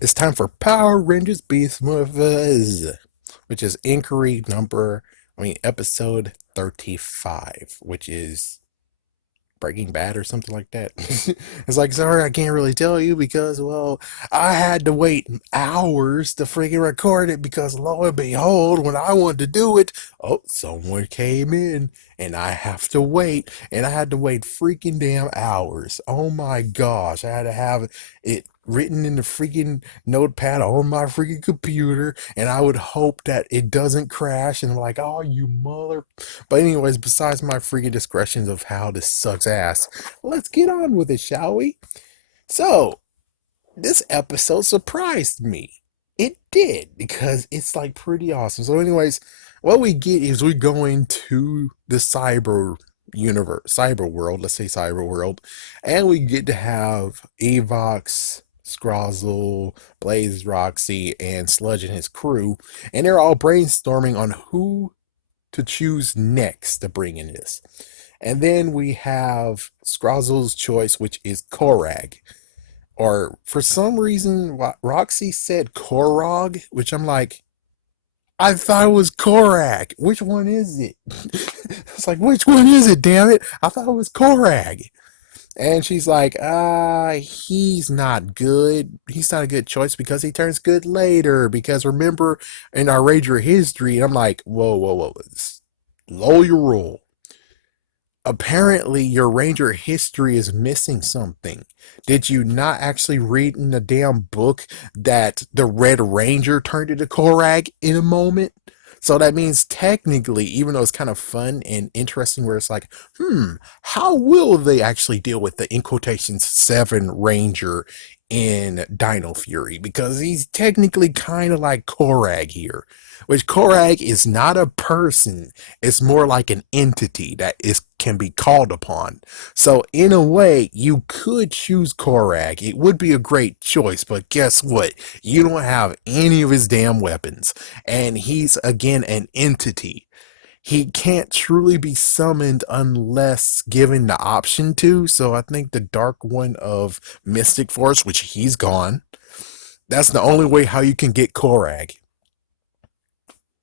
It's time for Power Rangers Beast Morphers, which is episode 35, which is Breaking Bad or something like that. It's like, sorry, I can't really tell you because, well, I had to wait hours to freaking record it because, lo and behold, when I wanted to do it, oh, someone came in and I have to wait. And I had to wait freaking damn hours. Oh my gosh. I had to have it written in the freaking notepad on my freaking computer, and I would hope that it doesn't crash. And I'm like, oh, you mother. But anyways, besides my freaking discretions of how this sucks ass, let's get on with it, shall we? So, this episode surprised me. It did, because it's like pretty awesome. So, anyways, what we get is we go into the cyber universe, cyber world, let's say cyber world, and we get to have Evox, Scrozzle, Blaze, Roxy, and Sludge and his crew, and they're all brainstorming on who to choose next to bring in this. And then we have Scrozzle's choice, which is Korag. Or for some reason, Roxy said Korog, which I'm like, I thought it was Korag. Which one is it? It's like, which one is it, damn it? I thought it was Korag. And she's like, he's not good. He's not a good choice because he turns good later. Because remember in our Ranger history, and I'm like, whoa, whoa, whoa. Slow your roll. Apparently, your Ranger history is missing something. Did you not actually read in the damn book that the Red Ranger turned into Korag in a moment? So that means technically, even though it's kind of fun and interesting, where it's like, how will they actually deal with the, in quotations, 7 Ranger in Dino Fury? Because he's technically kind of like Korag here, which Korag is not a person. It's more like an entity that is can be called upon. So in a way, you could choose Korag. It would be a great choice, but guess what? You don't have any of his damn weapons. And he's again an entity. He can't truly be summoned unless given the option to. So I think the Dark One of Mystic Force, which he's gone, that's the only way how you can get Korag.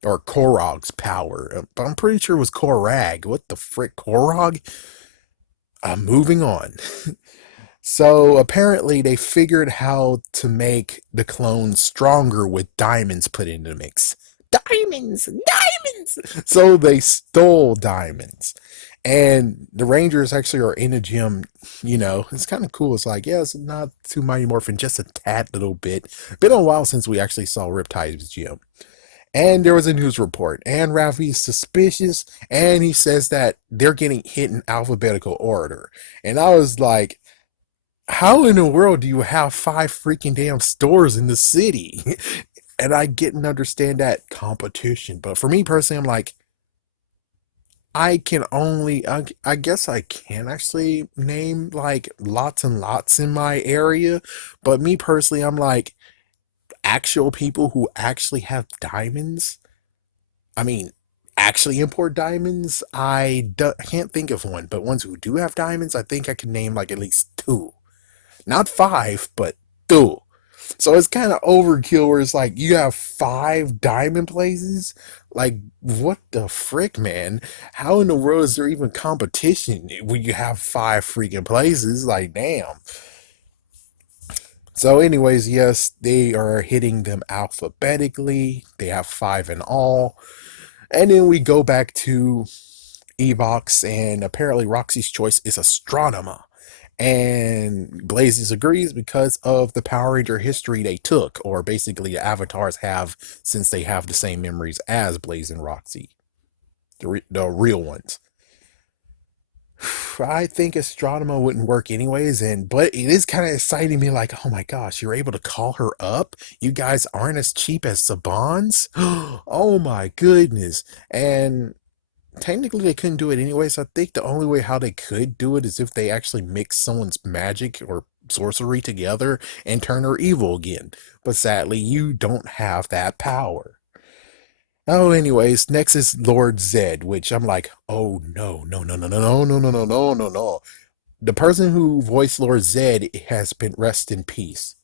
Or Korog's power. But I'm pretty sure it was Korag. What the frick, Korog? I'm moving on. So apparently they figured how to make the clones stronger with diamonds put in the mix. Diamonds! Diamonds! So they stole diamonds. And the Rangers actually are in a gym, it's kind of cool. It's like, yeah, it's not too Mighty Morphin, just a tad little bit. Been a while since we actually saw Riptide's gym. And there was a news report, and Rafi's suspicious, and he says that they're getting hit in alphabetical order. And I was like, how in the world do you have 5 freaking damn stores in the city? And I get and understand that competition. But for me personally, I'm like, I guess I can actually name like lots and lots in my area. But me personally, I'm like, actual people who actually have diamonds. I mean, actually import diamonds, can't think of one, but ones who do have diamonds, I think I can name like at least 2. Not 5, but 2. So it's kind of overkill where it's like you have 5 diamond places. Like, what the frick, man? How in the world is there even competition when you have 5 freaking places? Like, damn. So, anyways, yes, they are hitting them alphabetically. They have 5 in all. And then we go back to Evox, and apparently Roxy's choice is Astronema. And Blazes agrees because of the Power Ranger history they took, or basically the avatars have, since they have the same memories as Blaze and Roxy, the real ones. I think Astronema wouldn't work anyways, but it is kind of exciting me like, oh my gosh, you're able to call her up? You guys aren't as cheap as Sabans? Oh my goodness. And technically they couldn't do it anyway, so I think the only way how they could do it is if they actually mix someone's magic or sorcery together and turn her evil again. But sadly, you don't have that power. Oh, anyways, next is Lord Zed, which I'm like, oh no, no, no, no, no, no, no, no, no, no, no, no. The person who voiced Lord Zed has been rest in peace.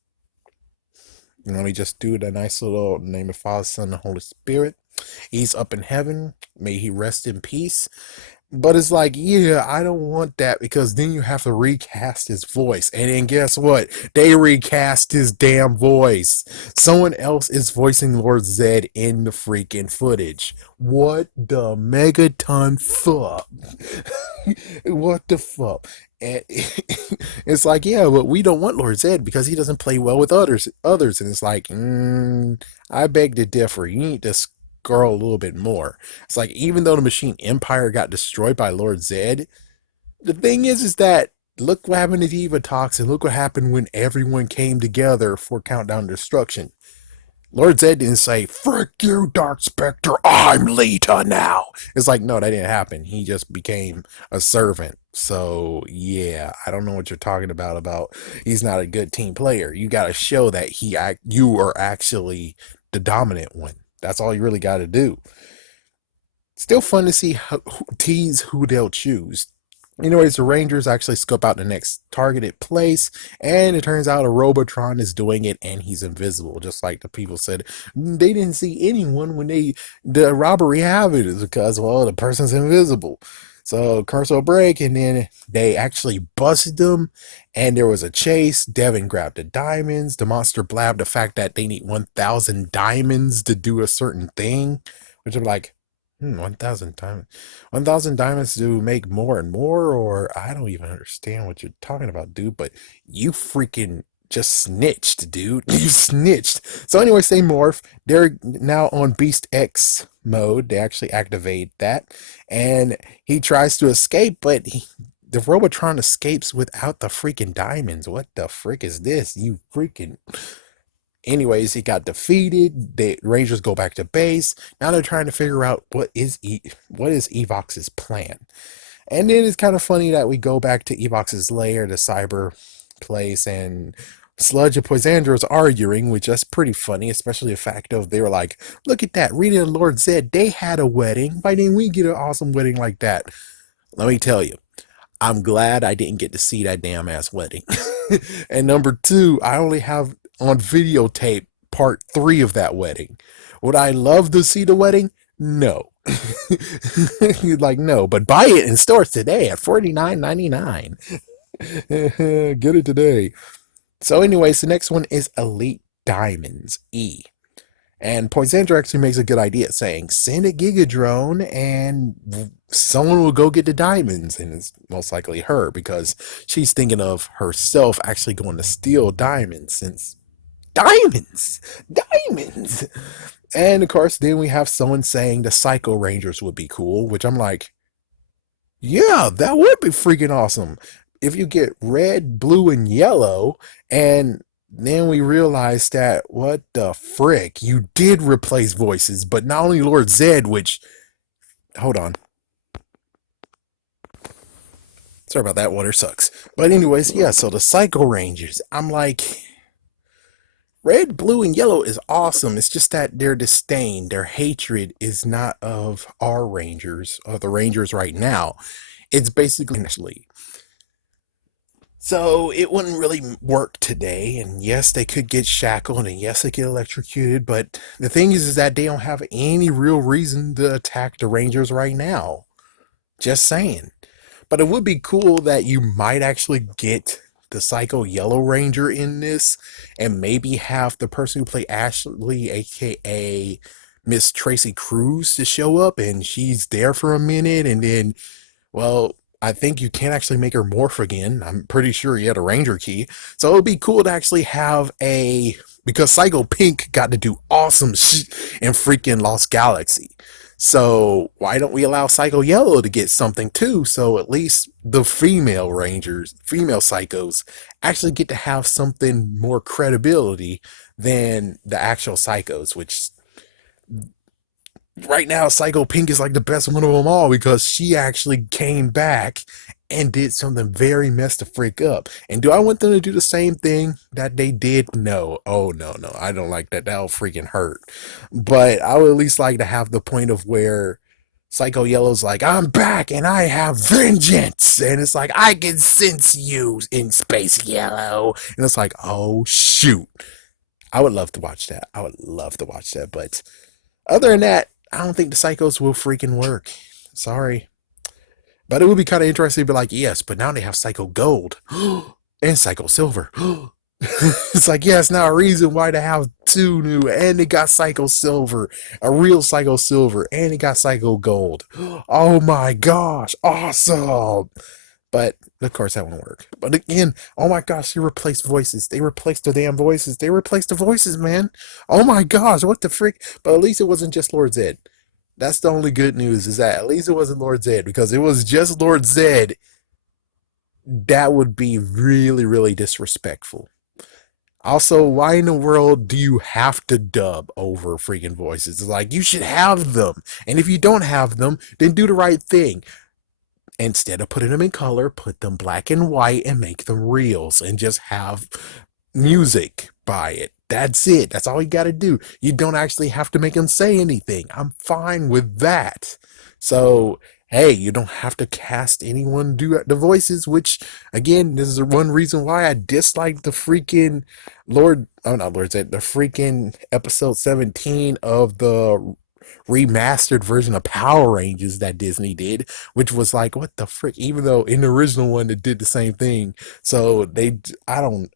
Let me just do the nice little name of Father, Son, and Holy Spirit. He's up in heaven. May he rest in peace. But it's like, yeah, I don't want that because then you have to recast his voice. And then guess what? They recast his damn voice. Someone else is voicing Lord Zed in the freaking footage. What the megaton fuck? What the fuck? And it's like, yeah, but we don't want Lord Zed because he doesn't play well with others. And it's like, I beg to differ. You need to scroll a little bit more. It's like, even though the Machine Empire got destroyed by Lord Zed, the thing is that look what happened to Diva Talks and look what happened when everyone came together for Countdown to Destruction. Lord Zed didn't say, frick you, Dark Spectre, I'm Lita now. It's like, no, that didn't happen. He just became a servant. So, yeah, I don't know what you're talking about he's not a good team player. You got to show that you are actually the dominant one. That's all you really got to do. Still fun to see tease who they'll choose. Anyways, the Rangers actually scope out the next targeted place, and it turns out a Robotron is doing it, and he's invisible, just like the people said. They didn't see anyone when the robbery happened, is because, well, the person's invisible. So commercial break, and then they actually busted them, and there was a chase. Devin grabbed the diamonds. The monster blabbed the fact that they need 1,000 diamonds to do a certain thing, which I'm like, 1,000 diamonds. 1,000 diamonds to make more and more, or I don't even understand what you're talking about, dude. But you freaking just snitched, dude. You snitched. So, anyway, they morph. They're now on Beast X mode. They actually activate that, and he tries to escape, but the Robotron escapes without the freaking diamonds. What the frick is this? You freaking. Anyways, he got defeated. The Rangers go back to base. Now they're trying to figure out what is Evox's plan. And then it's kind of funny that we go back to Evox's lair, the cyber place, and Sludge and Poisandro's arguing, which is pretty funny, especially the fact of they were like, look at that, Rita and Lord Zed, they had a wedding. Why didn't we get an awesome wedding like that? Let me tell you, I'm glad I didn't get to see that damn ass wedding. And number two, I only have on videotape part 3 of that wedding. Would I love to see the wedding? No. Like, no, but buy it in stores today at $49.99. Get it today. So, anyways, the next one is Elite Diamonds E. And Poisandra actually makes a good idea, saying, send a Giga Drone and someone will go get the diamonds. And it's most likely her, because she's thinking of herself actually going to steal diamonds, since diamonds! Diamonds! And of course, then we have someone saying the Psycho Rangers would be cool, which I'm like, yeah, that would be freaking awesome. If you get red, blue, and yellow, and then we realized that, what the frick, you did replace voices, but not only Lord Zed, which, hold on. Sorry about that, water sucks. But anyways, yeah, so the Psycho Rangers, I'm like, red, blue, and yellow is awesome. It's just that their disdain, their hatred is not of our Rangers, or the Rangers right now. It's basically, so it wouldn't really work today. And yes, they could get shackled, and yes, they get electrocuted. But the thing is that they don't have any real reason to attack the Rangers right now. Just saying. But it would be cool that you might actually get the Psycho Yellow Ranger in this, and maybe have the person who played Ashley, aka Miss Tracy Cruz, to show up, and she's there for a minute, and then, well, I think you can actually make her morph again. I'm pretty sure you had a Ranger key. So it would be cool to actually have because Psycho Pink got to do awesome shit in freaking Lost Galaxy. So why don't we allow Psycho Yellow to get something too? So at least the female Rangers, female Psychos, actually get to have something more credibility than the actual Psychos, which right now Psycho Pink is like the best one of them all, because she actually came back and did something very messed the freak up. And do I want them to do the same thing that they did? No. Oh, no, no. I don't like that. That'll freaking hurt. But I would at least like to have the point of where Psycho Yellow's like, I'm back and I have vengeance. And it's like, I can sense you in Space Yellow. And it's like, oh, shoot. I would love to watch that. I would love to watch that. But other than that, I don't think the Psychos will freaking work. Sorry. But it would be kind of interesting to be like, yes, but now they have Psycho Gold and Psycho Silver. It's like, yeah, it's not a reason why to have two new, and they got Psycho Silver, a real Psycho Silver, and they got Psycho Gold. Oh my gosh, awesome! But of course that won't work. But again, oh my gosh, they replaced voices. They replaced the damn voices. They replaced the voices, man. Oh my gosh, what the frick? But at least it wasn't just Lord Zed. That's the only good news, is that at least it wasn't Lord Zed, because it was just Lord Zed. That would be really, really disrespectful. Also, why in the world do you have to dub over freaking voices? It's like, you should have them. And if you don't have them, then do the right thing. Instead of putting them in color, put them black and white and make them reels and just have music by it. That's it. That's all you got to do. You don't actually have to make them say anything. I'm fine with that. So, hey, you don't have to cast anyone do the voices, which, again, this is one reason why I dislike the freaking not Lord Zed, the freaking episode 17 of the remastered version of Power Rangers that Disney did, which was like, what the frick? Even though in the original one it did the same thing. So I don't,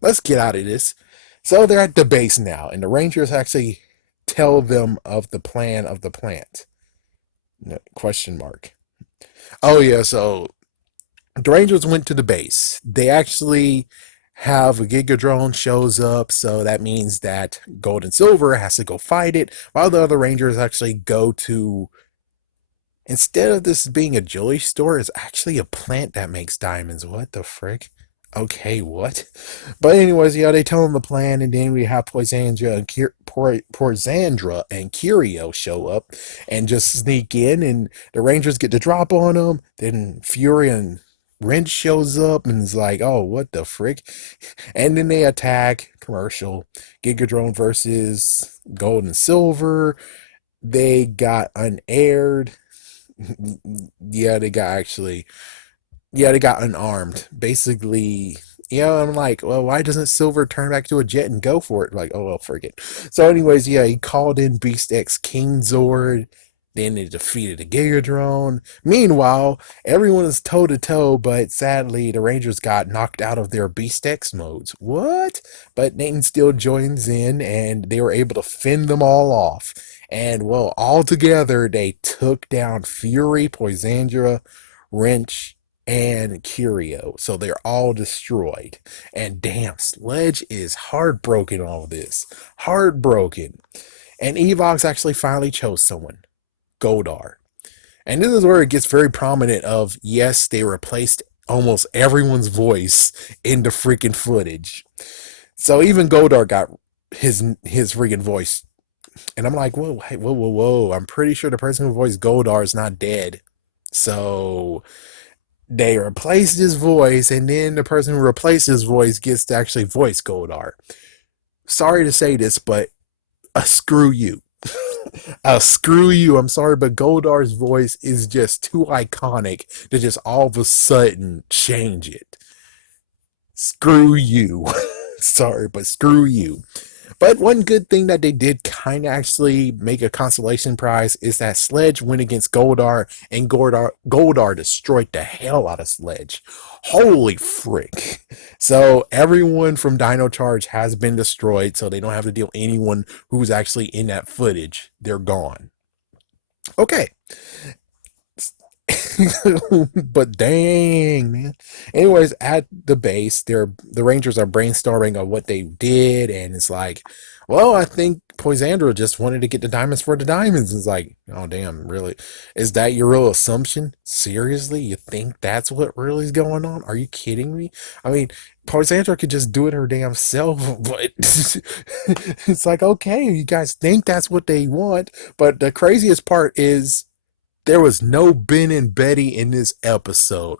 let's get out of this. So they're at the base now, and the Rangers actually tell them of the plan of the plant. No, question mark. Oh yeah, so the Rangers went to the base. They actually have a Giga drone shows up, so that means that Gold and Silver has to go fight it, while the other Rangers actually go to, instead of this being a jewelry store, it's actually a plant that makes diamonds. What the frick? Okay, what? But anyways, yeah, they tell them the plan, and then we have Porzandra and Curio show up and just sneak in, and the Rangers get the drop on them. Then Fury and Wrench shows up and is like, oh, what the frick? And then they attack. Commercial. Gigadrone versus Gold and Silver. They got unaired. Yeah, they got unarmed. Basically, I'm like, well, why doesn't Silver turn back to a jet and go for it? Like, oh, well, forget. So, anyways, yeah, he called in Beast X King Zord. Then they defeated the Gigadrone. Meanwhile, everyone is toe to toe, but sadly, the Rangers got knocked out of their Beast X modes. What? But Nathan still joins in, and they were able to fend them all off. And well, all together, they took down Fury, Poisandra, Wrench, and Curio. So they're all destroyed. And damn, Sledge is heartbroken all this. Heartbroken. And Evox actually finally chose someone. Goldar. And this is where it gets very prominent of, yes, they replaced almost everyone's voice in the freaking footage. So even Goldar got his freaking voice. And I'm like, whoa, whoa, whoa, whoa. I'm pretty sure the person who voiced Goldar is not dead. So they replaced his voice, and then the person who replaced his voice gets to actually voice Goldar. Sorry to say this, but screw you. Screw you. I'm sorry, but Goldar's voice is just too iconic to just all of a sudden change it. Screw you. Sorry, but screw you. But one good thing that they did kind of actually make a consolation prize is that Sledge went against Goldar, and Goldar destroyed the hell out of Sledge. Holy frick. So everyone from Dino Charge has been destroyed, so they don't have to deal with anyone who's actually in that footage. They're gone. Okay. But dang, man. Anyways, at the base, the Rangers are brainstorming on what they did, and it's like, well, I think Poisandra just wanted to get the diamonds for the diamonds. It's like, oh damn, really? Is that your real assumption? Seriously? You think that's what really is going on? Are you kidding me? I mean, Poisandra could just do it her damn self, but it's like, okay, you guys think that's what they want, but the craziest part is there was no Ben and Betty in this episode.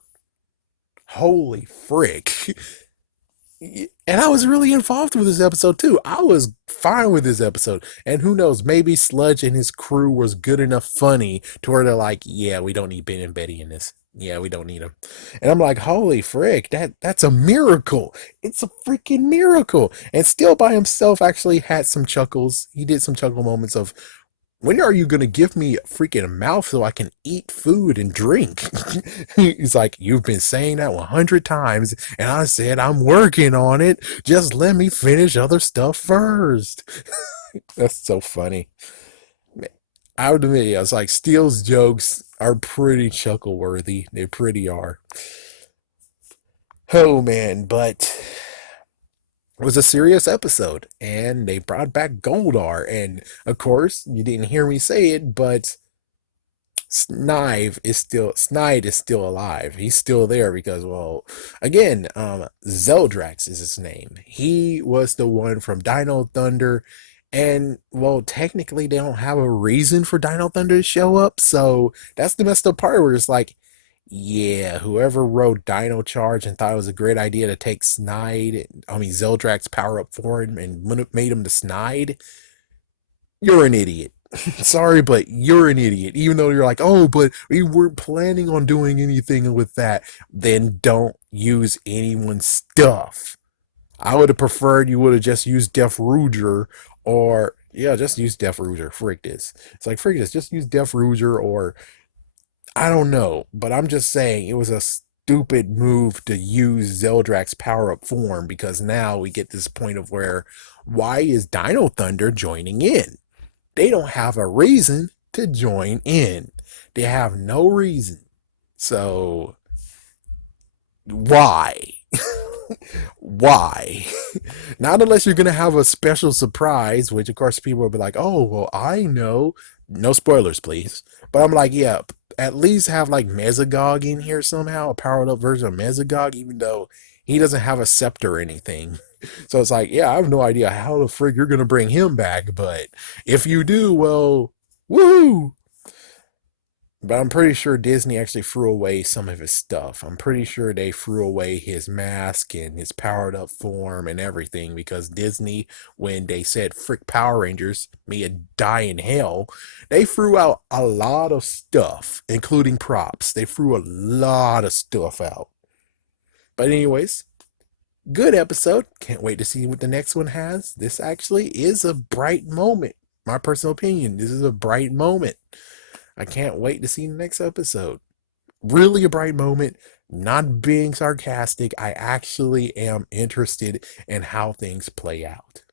Holy frick. And I was really involved with this episode too. I was fine with this episode. And who knows, maybe Sludge and his crew was good enough funny to where they're like, yeah, we don't need Ben and Betty in this. Yeah, we don't need him. And I'm like, holy frick, that's a miracle. It's a freaking miracle. And still by himself actually had some chuckles. He did some chuckle moments of, when are you gonna give me a freaking mouth so I can eat food and drink? He's like, you've been saying that 100 times, and I said I'm working on it. Just let me finish other stuff first. That's so funny. I would admit, yeah, it's like Steele's jokes are pretty chuckle worthy. They pretty are. Oh man, but it was a serious episode, and they brought back Goldar, and of course, you didn't hear me say it, but Snide is still alive. He's still there because, well, again, Zeldrax is his name. He was the one from Dino Thunder, and well, technically they don't have a reason for Dino Thunder to show up, so that's the messed up part where it's like, yeah, whoever wrote Dino Charge and thought it was a great idea to take Zeldrax power up for him and made him the Snide, you're an idiot. Sorry, but you're an idiot. Even though you're like, oh, but we weren't planning on doing anything with that, then don't use anyone's stuff. I would have preferred you would have just used Def Rouger, or yeah, just use Def Rouger. Freak this. It's like freak this. Just use Def Rouger, or I don't know. But I'm just saying it was a stupid move to use Zeldrak's power up form, because now we get this point of where, why is Dino Thunder joining in? They don't have a reason to join in. They have no reason. So why? Why? Not unless you're gonna have a special surprise, which of course people will be like, oh well, I know. No spoilers, please. But I'm like, yeah, at least have like Mesogog in here somehow, a powered up version of Mesogog, even though he doesn't have a scepter or anything. So it's like, yeah, I have no idea how the frig you're gonna bring him back, but if you do, well, woohoo! But I'm pretty sure Disney actually threw away some of his stuff. I'm pretty sure they threw away his mask and his powered up form and everything, because Disney, when they said frick Power Rangers, may it die in hell, they threw out a lot of stuff, including props. They threw a lot of stuff out. But anyways, good episode. Can't wait to see what the next one has. This actually is a bright moment. My personal opinion, this is a bright moment. I can't wait to see the next episode. Really a bright moment. Not being sarcastic. I actually am interested in how things play out.